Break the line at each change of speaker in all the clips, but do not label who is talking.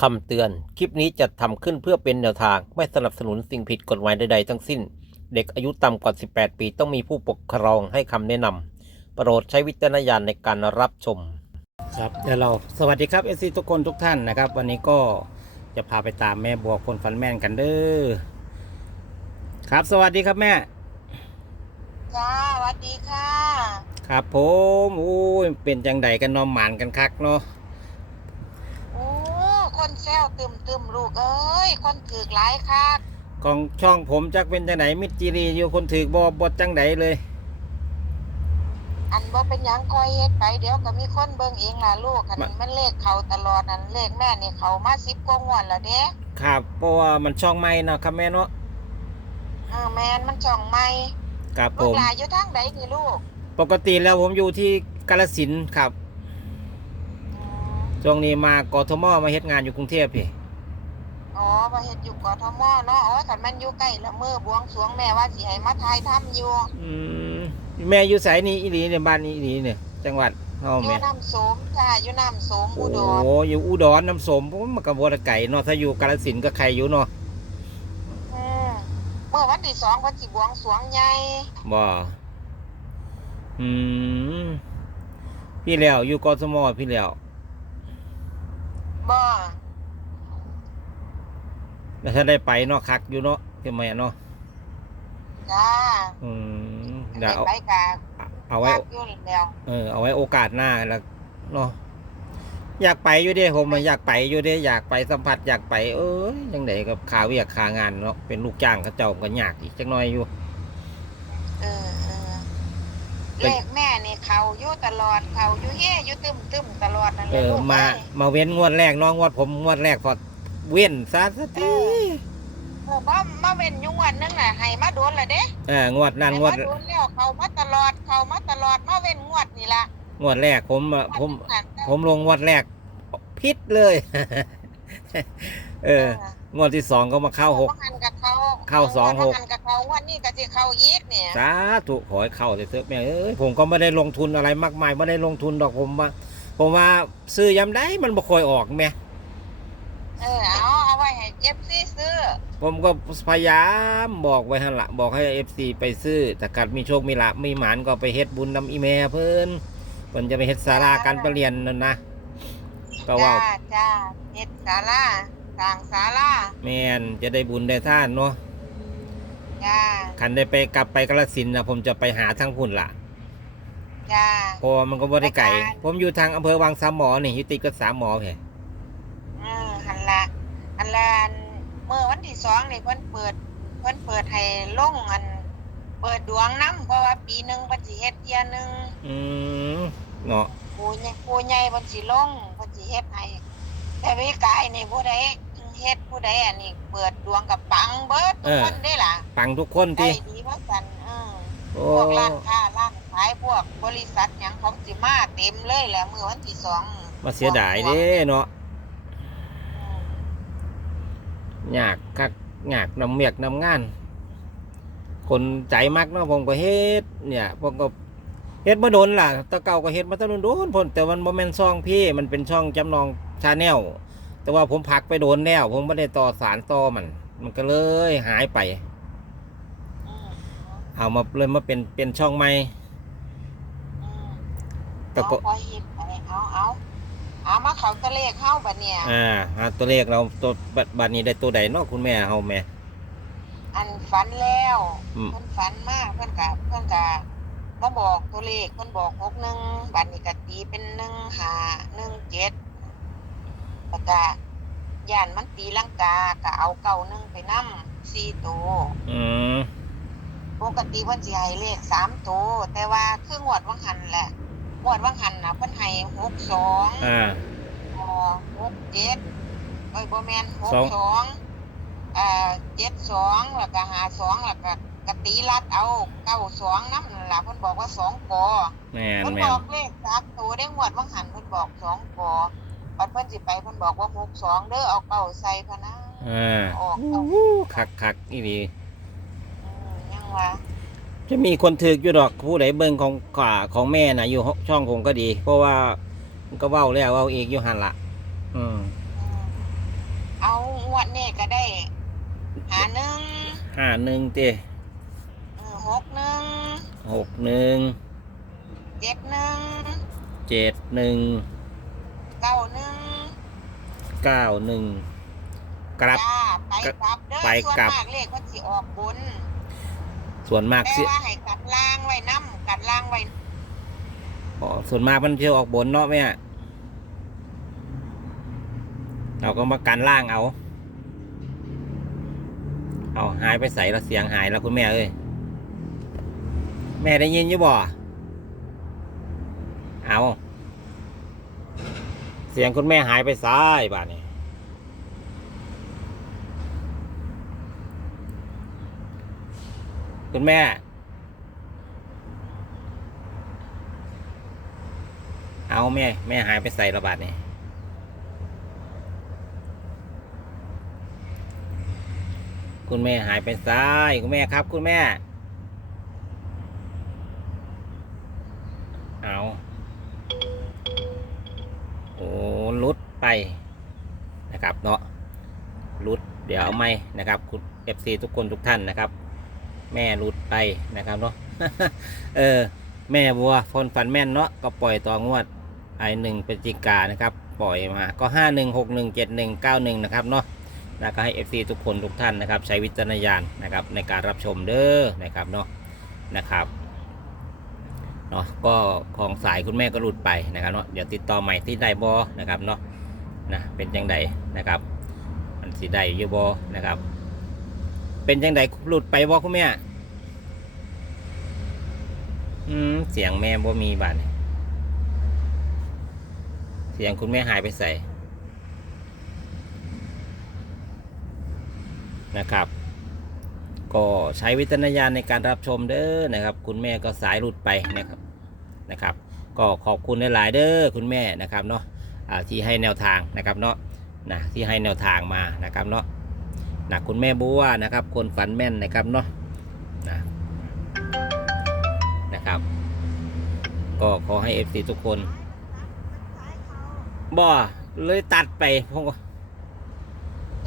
คำเตือน คลิปนี้จะทำขึ้นเพื่อเป็นแนวทาง ไม่สนับสนุนสิ่งผิดกฎหมายใดๆทั้งสิ้น เด็กอายุต่ำกว่า 18 ปีต้องมีผู้ปกครองให้คำแนะนำโปรดใช้วิจารณญาณในการรับชม ครับเดี๋ยวเราสวัสดีครับเอซีทุกคนทุกท่านนะครับ วันนี้ก็จะพาไปตามแม่บัวคนฟันแม่นกันเด้อครับ สวัสดีครับแม่
จ้าสวัสดีค่ะ
ครับผมโอ้ยเป็นจังใดกันเนอมหมานกันคักเนาะ
โอ้คนแซว ตึมตึมลูกเอ้ยคนถือกหลายคัก
ของช่องผมจักเป็นจังใดมิตรจีรีอยู่คนถือบอบดจังใดเลย
อันว่าเป็นหยังคอยเฮ็ดไปเดี๋ยวก็มีคนเบิ่งเองล่ะลูกคัน
มา
มันเลขเขาตลอดนั่นเลขแม่นี่เขามาสิบกว่างวดแล้วเด้
ครับเพราะว่ามันช่องใหม่เนาะครับแม่เนาะ
เออแมนมันจ่องใหม่
ครับผ
ลูก
ม
หลานอยู่ทางใดนี่ลูก
ปกติแล้วผมอยู่ที่กาลสินธุ์ครับ
อืม
ช่วงนี้มากทมมาเฮ็ดงานอยู่กรุงเทพพี่
อ๋อมาเฮ็ดอยู่กทมเนาะอ๋อคันมันอยู่ใกล้ละมือบวงสรวงแม่ว่าสิให้มาถ่ายทำอยู่
อืมแม่อยู่ไสนี่อีหลีเนี่ยบ้านนี้อีหลีเนี่ยจังหวัดเฮา
อยู่
แม่
น้ำโสมจ้าอยู่น้ำโสม
โอ้
อุดร
อยู่อุดรน้ำสมผมมันก็บ่ได้ไก่เนาะถ้าอยู่กาลสินธุ์ก็ใครอยู่เนาะ
อืมเมื่อวันที่สองเพิ่นสิบวงสรวงใหญ่
บ่อืมพี่แล้วอยู่กทมพี่แล้ว
บ่
แล้วถ้าได้ไปเนาะคักอยู่เนาะใช่ไหมเนาะ
จ้า
อืมเดี๋ยวเอา
ไปกะ
เอาไว้
พักอยู่แล้ว
เออเอาไว้โอกาสหน้าแล้วเนาะอยากไปอยู่เด้ผมอะอยากไปอยู่เด้อยากไปสัมผัสอยากไป เอ้ยยังไงกับขาเวียกขางานเนาะเป็นลูกจ้างเขาเจ้าก็ยากอีกจักหน่อยอยู่
เออเออ
เป็น
เลขแม่นี่เขาอยู่ตลอดเขาอยู่เฮ่อยู่ ตึมตึมตลอดนั่นแห
เอ
ละ
อ
ลูก
มา
เอ้ย
มาเว้นงวดแรกเน้องงวดผมงวดแรกพอเว้นซะสักที
เออมามาเว้นอยู่งวดนึงน่ะให้มาโดนละเด้
เอองวดนั้น
ให้
งวด
มาโดนแล้วเขามาตลอดเขามาตลอดมาเว้นงวดนี่ล่ะ
งวดแรกผมอะผม
งวดนั้นน่ะ
ผมลงงวดแรกพิษเลย เออ งวดที่สองก็มาเข้าหก
งวดว่หันกับเขา
เข้าสองหก
งวดว่าหันกับเขางวันนี้ก็สิเข้าอีกเนี่ย
สาธุขอให้เข้าเลยเถอะแม่เอ้ยผมก็ไม่ได้ลงทุนอะไรมากมายไม่ได้ลงทุนดอกผมว่า ผมว่าซื้อยำได้มันบ่ค่อยออกแม่
เออเอาเอาไว้ให้ FC ซื้อ
ผมก็พยายามบอกไว้หั่นละบอกให้เอฟซีไปซื้อถ้ากัดมีโชคมีลาภมีหมานก็ไปเฮ็ดบุญนำอีแม่เพิ่นเพิ่นจะไปเฮ็ดศาลาการประเรียนนั่นนะก็ว่า
จ้าจ้าเฮ็ดศาลา สร้างศาลา
แม่นจะได้บุญได้ท่านเนาะ
จ้า
คันได้ไปกลับไปกาฬสินธุ์นะผมจะไปหาทางพุ่นล่ะ
จ้า
เพราะว่ามันก็บ่ได้ไกล
ไปกัน
ผมอยู่ทางอำเภอวังสามหมอนี่อยู่ติดกับสามหมอแพ่
อืมหันละอันละอันเมื่อวันที่สองนี่เพิ่นเปิด เพิ่นเปิดให้ลงอัน เปิดดวงน้ำเพราะว่าปีหนึ่งเพิ่นสิเฮ็ดเที่ยหนึง
อืมเนาะ
ปู่ใหญ่ปู่ใหญ่เพิ่นสิลงเพิ่นสิเฮ็ดให้แต่วิกายนี่ผู้ใด เฮ็ดผู้ใดอันนี้เปิดดวงกับปังเบิดทุกคนได้ล่ะ
ปังทุกคน
ได้
ที่
ดีว่ากันเออ
โอ้
พวกร้านค้าร้านขายพวกบริษัทหยังของสิมาเต็มเลยแหละมื้อวันที่สอง
มาเสียดายเด้เนาะ
อืม
ยากคักยากนำเมียกนำงาน คนใจมักเนาะผมก็เฮ็ดเนี่ยผมก็เฮ็ดมาโดนล่ะแตะเก่าก็เฮ็ดมาแตั้งโดนๆพ่นแต่มันบ่แม่นช่องพี่มันเป็นช่องจำลองชาแนล แต่ว่าผมพักไปโดนแล้ว ผมไม่ได้ต่อสารต่อมัน มันก็เลยหายไป
อืม
เอามาเลยมาเป็นเป็นช่องใหม่
อืม
แต่ก็
เอาพอเฮ็ดไปเอาเอาเอามาเขาตะเลขเข้าบัดเนี่ย
อ่าหาตัวเลขเราตัวบัดบัดนี้ได้ตัวใดเนาะคุณแม่เฮาแม่
อันฝันแล้ว
อืม
เพิ่นฝันมากเพิ่นกะเพิ่นกะมาบอกตัวเลขเพิ่นบอกหกหนึ่งบัดนี้ก็ตีเป็นหนึ่งห้าหนึ่งเจ็ด แล้วก็ย่านมันตีลังกาก็เอาเก่าหนึ่งไปนํสี่ตัว
อืม
ปกติเพิ่นสิให้เลขสามตัวแต่ว่าคืองวดวังหันแหละงวดวังหันน่ะเพิ่นให้หกสอง
อ่า
อ๋อหกเจ็ดเอ้ยบ่แม่นหก
สอง
สองเอ่อเจ็ดสองแล้วก็หาสองแล้วก็กตีรัดเอาเก้าสองน้ำนั่นล่ะเพิ่นบอกว่าสองกอ
แม่น
เพิ่น
แม่
บ
น
อกเลขสามตัวได้งวดวังหันเพิ่นบอกสองกอ บัดเพิ่นสิไปเพิ่นบอกว่าหกสองเด้อเอาเก้าใส่พะนะ
อ่า
ออกเก้า
คักคักอีหลี
อืมยังว่า
จะมีคนถืออยู่ดอกผู้ใดเบิ่งของขาของแม่น่ะ อยู่ช่องผมก็ดี เพราะว่ามันก็เว้าแล้วเว้าอีกอยู่หันละอืม
อืมเอางวดนี้ก็ได้ หาหนึ่ง
ห้าหนึ่งเจ
เออหกหนึ่ง
หกหนึ่ง
เจ็ดหนึ่ง
เจ็ดหนึ่ง
เก้าหนึ่ง
เก้าหนึ่งกลับ
จ้าไปกลับเด้อ
ไป
ส่วน
กลับ
มากเลขมันสิออกบน
ส่วนมาก
แต่
สิ
ว่าให้กลับล่างไว้น้ำกลับล่างไว้
อ๋อส่วนมากมันเที่ยวออกบนเนาะแม่เราก็มากันล่างเอา เอาหายไปใส่แล้วเสียงหายแล้วคุณแม่เอ้ยแม่ได้ยินอยี่บ่เอาเสียงคุณแม่หายไปซ้ายบ้านนี้คุณแม่ เอาแม่ แม่หายไปใส่ระบาดนี่คุณแม่หายไปซ้าย คุณแม่ครับ คุณแม่ เนาะลุดเดี๋ยวเอาไม่นะครับคุณเอฟซีทุกคนทุกท่านนะครับ แม่ลุดไปนะครับเนาะเออแม่บัวฟนฝันแม่นเนาะก็ปล่อยต่องวดไอหนึ่งพฤศจิกานะครับ ปล่อยมาก็ห้าหนึ่งหกหนึ่งเจ็ดหนึ่งเก้าหนึ่งนะครับเนาะแล้วก็ให้ FC ทุกคนทุกท่านนะครับ ใช้วิจารณญาณนะครับในการรับชมเด้อนะครับเนาะนะครับเนาะก็ของสายคุณแม่ก็หลุดไปนะครับเนาะเดี๋ยวติดต่อใหม่ที่ได้บอนะครับเนาะ นะเป็นยังไงนะครับ มันสีได้อยู่บอนะครับ เป็นยังไงหลุดไปบอคุณแม่อืมเสียงแม่บ่มีบัดนี้เสียงคุณแม่หายไปใส่นะครับ ก็ใช้วิจารณญาณในการรับชมเด้อนะครับ คุณแม่ก็สายหลุดไปนะครับนะครับ ก็ขอบคุณหลายๆเด้อคุณแม่นะครับเนาะ ที่ให้แนวทางนะครับเนาะนะที่ให้แนวทางมานะครับเนาะนะคุณแม่บัวนะครับ คนฝันแม่นนะครับเนาะนะนะครับ ก็ขอให้เอฟซีทุกคนบ่เลยตัดไปผมก็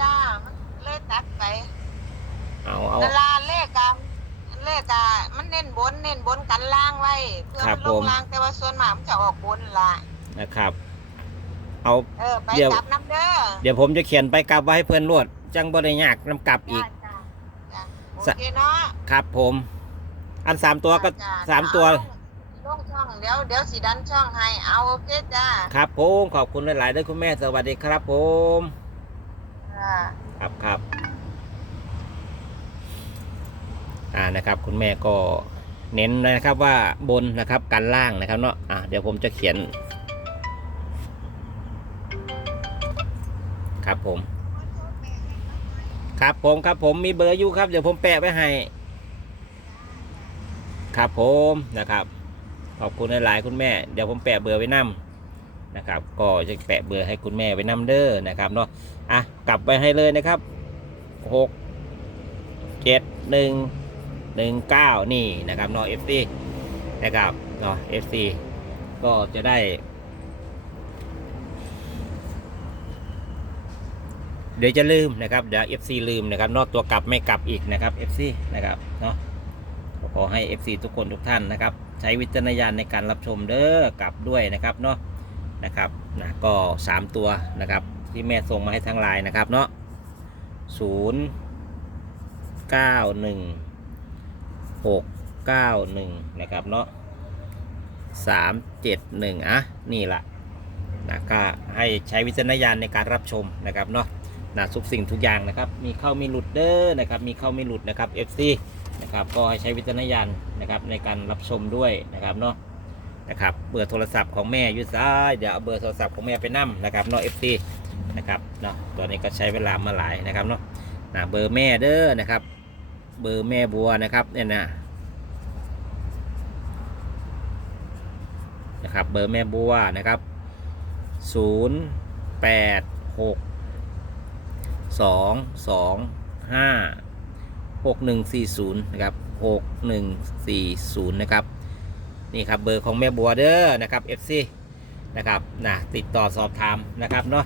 จ้ามันเลขตัดไป
เอาเอา
เวลาเลขกะเลขกะมันเน้นบนเน้นบนกันล่างไว้เพื่อ
ครับ
มันล
ผ
ง
ม
ล่างแต่ว่าส่วนมากมันจะออกบนล่ะ
นะครับ เอา
เออไป
เดี๋ยว
กลับน้ำเด้อ
เดี๋ยวผมจะเขียนไปกลับไว้ให้เพื่อนรวด จังบ่ได้ยากนำกลับอีก
จ้าจ้าโอ
สะ
เคเนาะ
ครับผม อันสามตัวก็
จ้
สามตัว
ลงช่องเดี๋ยวเดี๋ยวสีดันช่องให้เอาโอเคจ้า
ครับผมขอบคุณหลายๆด้วยคุณแม่สวัสดีครับผม
ค่ะ
ครับครับอ่านะครับ คุณแม่ก็เน้นนะครับว่าบนนะครับกันล่างนะครับเนาะอ่าเดี๋ยวผมจะเขียน ครับผม ครับผมครับผมมีเบอร์อยู่ครับเดี๋ยวผมแปะไว้ให้ ครับผมนะครับ ขอบคุณหลายๆคุณแม่ เดี๋ยวผมแปะเบอร์ไว้นํนะครับ ก็จะแปะเบอร์ให้คุณแม่ไว้นํเด้อนะครับเนาะอะกลับไปให้เลยนะครับหกเจ็ดหนึ่งหนึ่งเก้านี่นะครับเนาะ FC นะครับเนาะ FC ก็จะได้ เดี๋ยวจะลืมนะครับเดี๋ยว FC ลืมนะครับนอกตัวกลับไม่กลับอีกนะครับ FC นะครับเนาะขอให้ FC ทุกคนทุกท่านนะครับ ใช้วิจารณญาณในการรับชมเด้อกลับด้วยนะครับเนาะนะครับนะก็ 3 ตัวนะครับที่แม่ส่งมาให้ทางไลน์นะครับเนาะศูนย์เก้าหนึ่งหกเก้าหนึ่งนะครับเนาะสามเจ็ดหนึ่งอะนี่แหละนะก็ให้ใช้วิจารณญาณในการรับชมนะครับเนาะ นะทุกสิ่งทุกอย่างนะครับ มีเข้ามีหลุดเด้อนะครับ มีเข้ามีหลุดนะครับ FC นะครับ ก็ให้ใช้วิจารณญาณนะครับในการรับชมด้วยนะครับเนาะนะครับเบอร์โทรศัพท์ของแม่อยุซ้ายเดี๋ยวเอาเบอร์โทรศัพท์ของแม่ไปนั่มนะครับเนาะ FC นะครับเนาะตัวนี้ก็ใช้เวลามาหลายนะครับเนาะนะเบอร์แม่เด้อนะครับ เบอร์แม่บัวนะครับเนี่ยนะนะครับเบอร์แม่บัวนะครับศูนย์ แปดหกสองสองห้าหกหนึ่งสี่ศูนย์นะครับหกหนึ่งสี่ศูนย์นะครับ นี่ครับเบอร์ของแม่บัวเด้อนะครับ FC นะครับนะติดต่อสอบถามนะครับเนาะ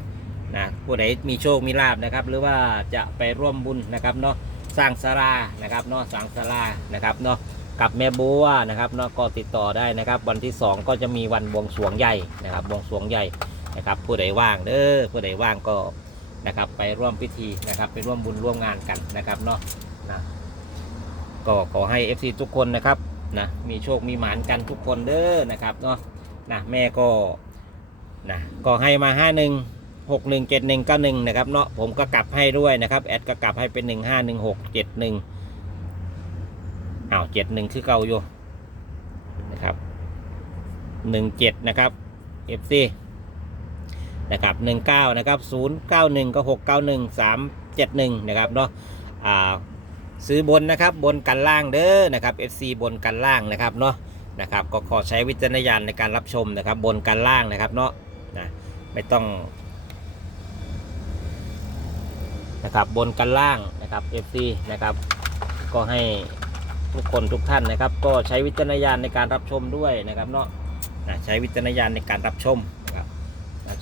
นะผู้ใดมีโชคมีลาบนะครับ หรือว่าจะไปร่วมบุญนะครับเนาะสร้างศาลานะครับเนาะสร้างศาลานะครับเนาะกับแม่บัวนะครับเนาะก็ติดต่อได้นะครับ วันที่ 2 ก็จะมีวันบวงสรวงใหญ่นะครับบวงสรวงใหญ่นะครับ ผู้ใดว่างเด้อผู้ใดว่างก็ นะครับ ไปร่วมพิธีนะครับ ไปร่วมบุญร่วมงานกันนะครับเนาะนะก็ขอให้ FC ทุกคนนะครับนะมีโชคมีหมานกันทุกคนเด้อนะครับเนาะนะแม่ก็นะก็ให้มา 51หกหนึ่งเจ็ดหนึ่งก้าหนึ่งนะครับเนาะผมก็กลับให้ด้วยนะครับแอดก็กลับให้เป็นหนึ่งห้าหนึ่งหกเจ็ดหนึ่งอ้าวเจ็ดหนึ่งคือเก่าอยู่นะครับหนึ่งเจ็ดนะครับ FC นะครับหนึ่งเก้านะครับศูนย์เก้าหนึ่งก็หกเก้าหนึ่งสามเจ็ดหนึ่งนะครับเนาะอ่าซื้อบนนะครับบนกันล่างเด้อนะครับ FC บนกันล่างนะครับเนาะนะครับก็ขอใช้วิจารณญาณในการรับชมนะครับ บนกันล่างนะครับเนาะนะไม่ต้องนะครับบนกันล่างนะครับ FC นะครับก็ให้ทุกคนทุกท่านนะครับ ก็ใช้วิจารณญาณในการรับชมด้วยนะครับเนาะนะใช้วิจารณญาณในการรับชม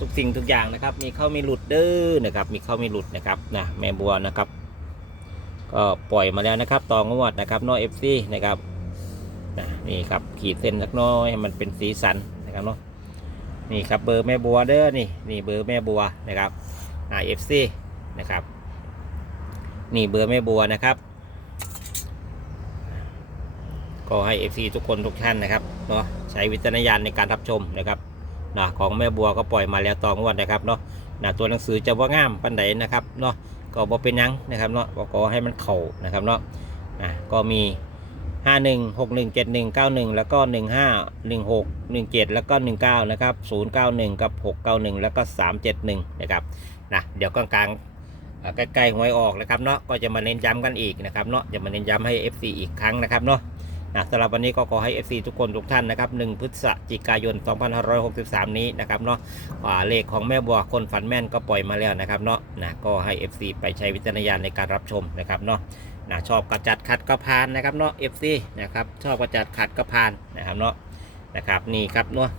ทุกสิ่งทุกอย่างนะครับ มีเข้ามีหลุดเด้อนะครับ มีเข้ามีหลุดนะครับนะแม่บัวนะครับ ก็ปล่อยมาแล้วนะครับต่องวดนะครับนอเนาะ FC นะครับนะนี่ครับขีดเส้นสักน้อยให้มันเป็นสีสันนะครับเนาะนี่ครับเบอร์แม่บัวเด้อนี่นี่เบอร์แม่บัวนะครับอ่า FC นะครับนี่เบอร์แม่บัวนะครับ ก็ให้ FC ทุกคนทุกท่านนะครับเนาะใช้วิจารณญาณในการรับชมนะครับ นะของแม่บัวก็ปล่อยมาแล้วต่องวดนะครับเนาะนะตัวหนังสือจะว่างามปันใดนะครับเนาะก็บอเป็นยังนะครับเนาะก็ขอให้มันเข่านะครับเนาะนะก็มี 5 1 6 1 7 1 9 1 แล้วก็ 1 5 1 6 1 7 แล้วก็ 19 นะครับ 091 กับ 691 แล้วก็ 371 นะครับนะเดี๋ยวกลางๆใกล้ๆหวยออกนะครับเนาะก็จะมาเน้นย้ำกันอีกนะครับเนาะจะมาเน้นย้ำให้ FC อีกครั้งนะครับเนาะ นะสำหรับวันนี้ก็ขอให้ FC ทุกคนทุกท่านนะครับ1พฤศจิกายน 2563 นี้นะครับเนาะอ่าเลขของแม่บัวคนฝันแม่นก็ปล่อยมาแล้วนะครับเนาะนะก็ให้ FC ไปใช้วิจารณญาณในการรับชมนะครับเนาะนะชอบกระจัดขัดก็พานนะครับเนาะ FC นะครับชอบกระจัดขัดก็พานนะครับเนาะนะครับนี่ครับเนาะ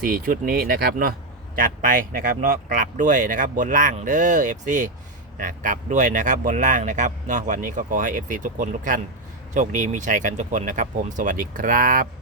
สี่ชุดนี้นะครับเนาะจัดไปนะครับเนาะกลับด้วยนะครับบนล่างเด้อ FC นะกลับด้วยนะครับบนล่างนะครับเนาะวันนี้ก็ขอให้ FC ทุกคนทุกท่าน โชคดีมีชัยกันทุกคนนะครับ ผมสวัสดีครับ